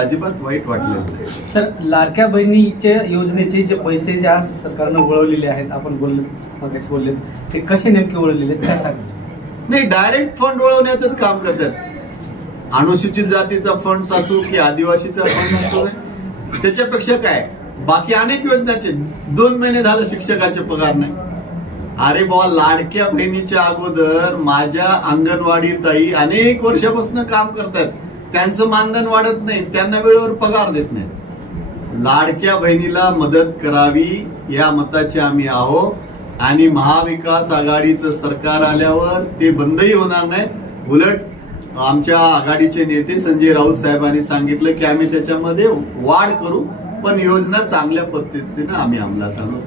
अजिबात वाईट वाटलेलं नाही. सर, लाडक्या बहिणीच्या योजनेचे जे पैसे ज्या सरकारनं वळवलेले आहेत, आपण बोलले ते कसे नेमके वळवलेले आहेत काय सांगा? नाही, डायरेक्ट फंड वळवण्याचंच काम करतात. अनुसूचित जातीचा फंड असो की आदिवासीचा फंड असतो, त्याच्यापेक्षा काय बाकी अनेक योजनाचे 2 महिने झालं शिक्षकाचे पगार नाही. अरे बाबा, लाडक्या बहिणीच्या अगोदर माझ्या अंगणवाडी ताई अनेक वर्षापासून काम करतात, त्यांचं मानधन वाढत नाही, त्यांना वेळेवर पगार देत नाही. लाडक्या बहिणीला मदत करावी या मताचे आम्ही आहोत आणि महाविकास आघाडीचं सरकार आल्यावर ते बंदही होणार नाही. उलट आमच्या आघाडीचे नेते संजय राऊत साहेबांनी सांगितलं की आम्ही त्याच्यामध्ये वाढ करू, पण योजना चांगल्या पद्धतीने आम्ही अंमलात आणू.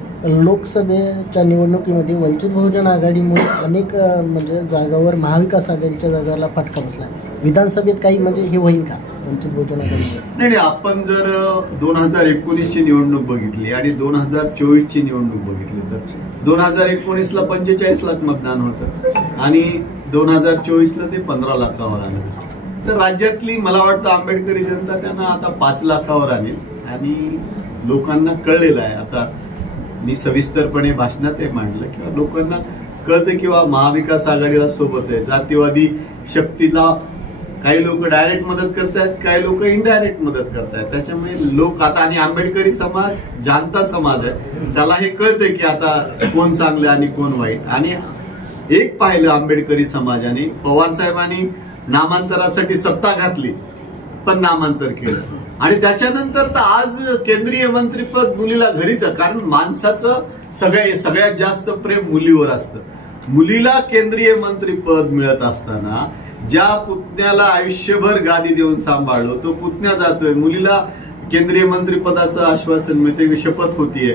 लोकसभेच्या निवडणुकीमध्ये वंचित बहुजन आघाडीमुळे अनेक म्हणजे जागावर महाविकास आघाडीच्या जागाला फटका बसला. विधानसभेत काही म्हणजे हे होईल का वंचित बहुजन आघाडीमुळे? नाही, आपण जर 2019ची निवडणूक बघितली आणि 2024ची निवडणूक बघितली तर 2019ला 45 लाख मतदान होतं आणि 2024ला ते 15 लाखावर आलं. तर राज्यातली मला वाटतं आंबेडकरी जनता त्यांना आता 5 लाखावर आणेल आणि लोकांना कळलेलं आहे. आता मी सविस्तरपणे भाषणात हे मांडलं किंवा लोकांना कळतं किंवा महाविकास आघाडीला सोबत आहे. जातीवादी शक्तीला काही लोक डायरेक्ट मदत करतायत, काही लोक इनडायरेक्ट मदत करतायत. त्याच्यामुळे लोक आता आणि आंबेडकरी समाज जाणता समाज आहे, त्याला हे कळतंय की आता कोण चांगलं आणि कोण वाईट. आणि एक पाहिलं आंबेडकरी समाजाने, पवार साहेबांनी नामांतरासाठी सत्ता घातली पण नामांतर केलं आणि त्याच्यानंतर तर आज केंद्रीय मंत्रीपद मुलीला घरीच, कारण माणसाचं सगळ्यात जास्त प्रेम मुलीवर असतं. मुलीला केंद्रीय मंत्रीपद मिळत असताना ज्या पुतण्याला आयुष्यभर गादी देऊन सांभाळलो तो पुतण्या जातोय, मुलीला केंद्रीय मंत्रीपदाचं आश्वासन मिळते, शपथ होतीये,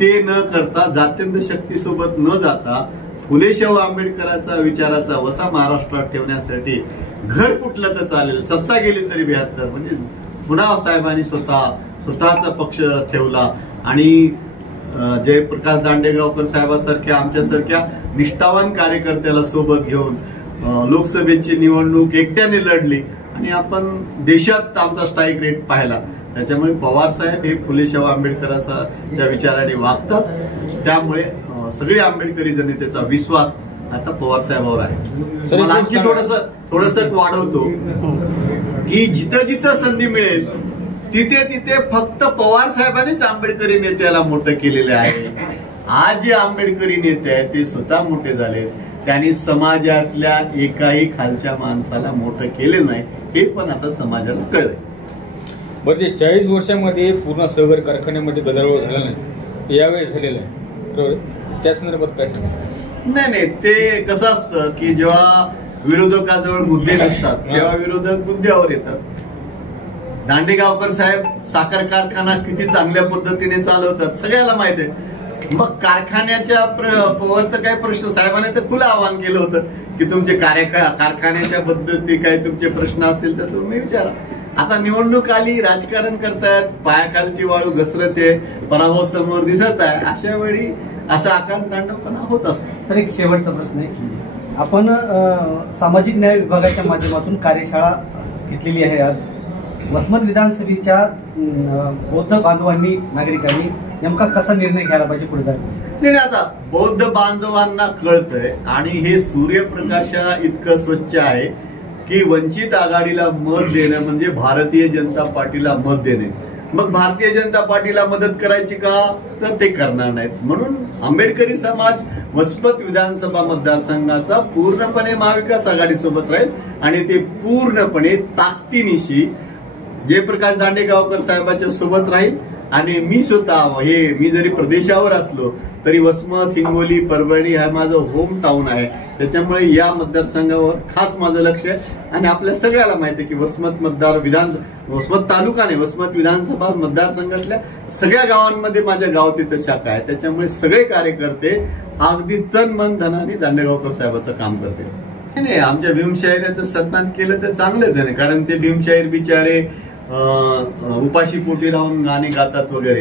ते न करता जात्यंत शक्तीसोबत न जाता फुले शाहू आंबेडकरांचा विचाराचा वसा महाराष्ट्रात ठेवण्यासाठी घर कुठलं तर चालेल, सत्ता गेली तरी 72, म्हणजे पुन्हा साहेबांनी स्वतःचा पक्ष ठेवला आणि जयप्रकाश दांडेगावकर साहेबांसारख्या आमच्यासारख्या निष्ठावान कार्यकर्त्याला सोबत घेऊन लोकसभेची निवडणूक एकट्याने लढली आणि आपण देशात आमचा स्ट्राईक रेट पाहिला. त्याच्यामुळे पवार साहेब हे फुले शाहू आंबेडकरांच्या विचाराने वागतात. त्यामुळे सगळे आंबेडकरी जनतेचा विश्वास आता पवार साहेबांवर आहे. मला आणखी थोडस वाढवतो की जिथं जिथं संधी मिळेल तिथे तिथे फक्त पवार साहेबांनीच आंबेडकरी नेत्याला मोठं केलेलं आहे. आज जे आंबेडकरी नेते आहेत ते स्वतः मोठे झालेत, त्यांनी समाजातल्या एकाही खालच्या माणसाला मोठं केलेलं नाही, हे पण आता समाजाला कळलंय. बरं, ते 40 वर्षामध्ये पूर्ण सहकारी कारखान्यामध्ये गदारोळ झाला नाही, यावेळी झालेला आहे, त्या संदर्भात काय सांगा? नाही, ते कसं असतं की जेव्हा विरोधकाजवळ मुद्दे नसतात तेव्हा विरोधक मुद्द्यावर येतात. दांडेगावकर साहेब साखर कारखाना किती चांगल्या पद्धतीने चालवतात सगळ्याला माहित आहे. मग कारखान्याच्या तर काय प्रश्न, साहेबांनी तर खुलं आवाहन केलं होतं की तुमचे कारखान्याच्या पद्धती काय तुमचे प्रश्न असतील तर तुम्ही विचारा. आता निवडणूक आली, राजकारण करतायत, पायाखालची वाळू घसरते, पराभव समोर दिसत आहे, अशा वेळी असा आकांडतांडवपणा होत असतो. सर, एक शेवटचा प्रश्न आहे, आपण सामाजिक न्याय विभागाच्या माध्यमातून कार्यशाळा घेतलेली आहे. आज वसमत विधानसभेच्या बौद्ध बांधवांनी, नागरिकांनी नेमका कसा निर्णय घ्यायला पाहिजे पुढे जायला? नाही, आता बौद्ध बांधवांना कळतंय आणि हे सूर्यप्रकाशा इतकं स्वच्छ आहे की वंचित आघाडीला मत देणं म्हणजे भारतीय जनता पार्टीला मत देणे. मग भारतीय जनता पार्टीला मदत करायची का, तर ते करणार नाहीत. म्हणून आंबेडकरी समाज वसमत विधानसभा मतदारसंघाचा पूर्णपणे महाविकास आघाडी सोबत राहील आणि ते पूर्णपणे ताकदीनिशी जयप्रकाश दांडेगावकर साहेबांच्या सोबत राहील. आणि मी स्वतः मी जरी प्रदेशावर असलो तरी वसमत, हिंगोली, परभणी हा माझं होम टाउन आहे. त्याच्यामुळे या मतदारसंघावर खास माझं लक्ष आहे आणि आपल्या सगळ्याला माहिती आहे की वसमत तालुका नाही, वसमत विधानसभा मतदारसंघातल्या सगळ्या गावांमध्ये माझ्या गाव तिथं शाखा आहे. त्याच्यामुळे सगळे कार्यकर्ते अगदी तन मन धनाने दांडेगावकर साहेबांचं काम करते. नाही, आमच्या भीमशाहिराचं सन्मान केलं तर चांगलंच आहे, कारण ते भीमशाहीर बिचारे उपाशी पोटी राहून गाणी गातात वगैरे,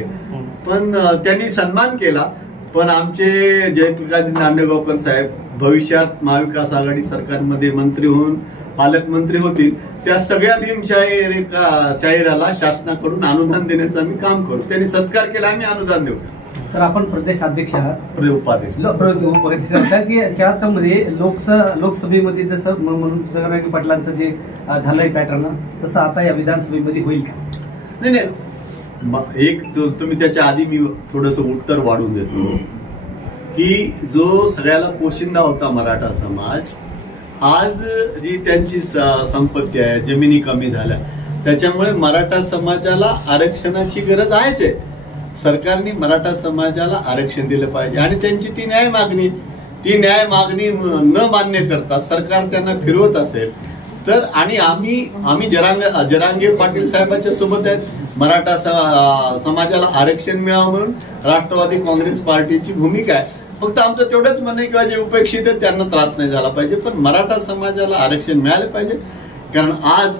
पण त्यांनी सन्मान केला. पण आमचे जयप्रकाश दांडेगावकर साहेब भविष्यात महाविकास आघाडी सरकारमध्ये मंत्री होऊन पालकमंत्री होतील त्या सगळ्या शाहिराला शासनाकडून अनुदान देण्याचं आम्ही काम करू. त्यांनी सत्कार केला, आम्ही अनुदान देऊ. सर, आपण प्रदेश अध्यक्ष आहात, उपाध्यक्ष की याच्यामध्ये लोकसभेमध्ये जसं म्हणून जगनागी पाटलांचं जे झालंय पॅटर्न, तसं आता या विधानसभेमध्ये होईल का? नाही, एक तुम्ही त्याच्या आधी मी थोडस उत्तर वाढून देतो की जो सगळ्याला पोशिंदा होता मराठा समाज, आज जी त्यांची संपत्ती आहे, जमिनी कमी झाल्या, त्याच्यामुळे मराठा समाजाला आरक्षणाची गरज आहेच आहे. सरकारने मराठा समाजाला आरक्षण दिलं पाहिजे आणि त्यांची ती न्याय मागणी न मान्य करता सरकार त्यांना फिरवत असेल तर, आणि आम्ही जरांगे पाटील साहेबांच्या सोबत आहेत. मराठा समाजाला आरक्षण मिळावं म्हणून राष्ट्रवादी काँग्रेस पार्टीची भूमिका आहे. फक्त आमचं तेवढंच म्हणणं आहे किंवा जे उपेक्षित आहेत त्यांना त्रास नाही झाला पाहिजे, पण मराठा समाजाला आरक्षण मिळालं पाहिजे. कारण आज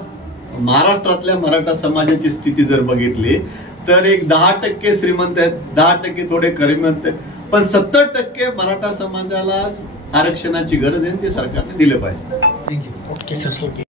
महाराष्ट्रातल्या मराठा समाजाची स्थिती जर बघितली तर एक 10% श्रीमंत आहेत, 10% थोडे करीमंत आहेत, पण 70% मराठा समाजाला आरक्षणाची गरज आहे, ते सरकारने दिलं पाहिजे. थँक्यू. Okay sir.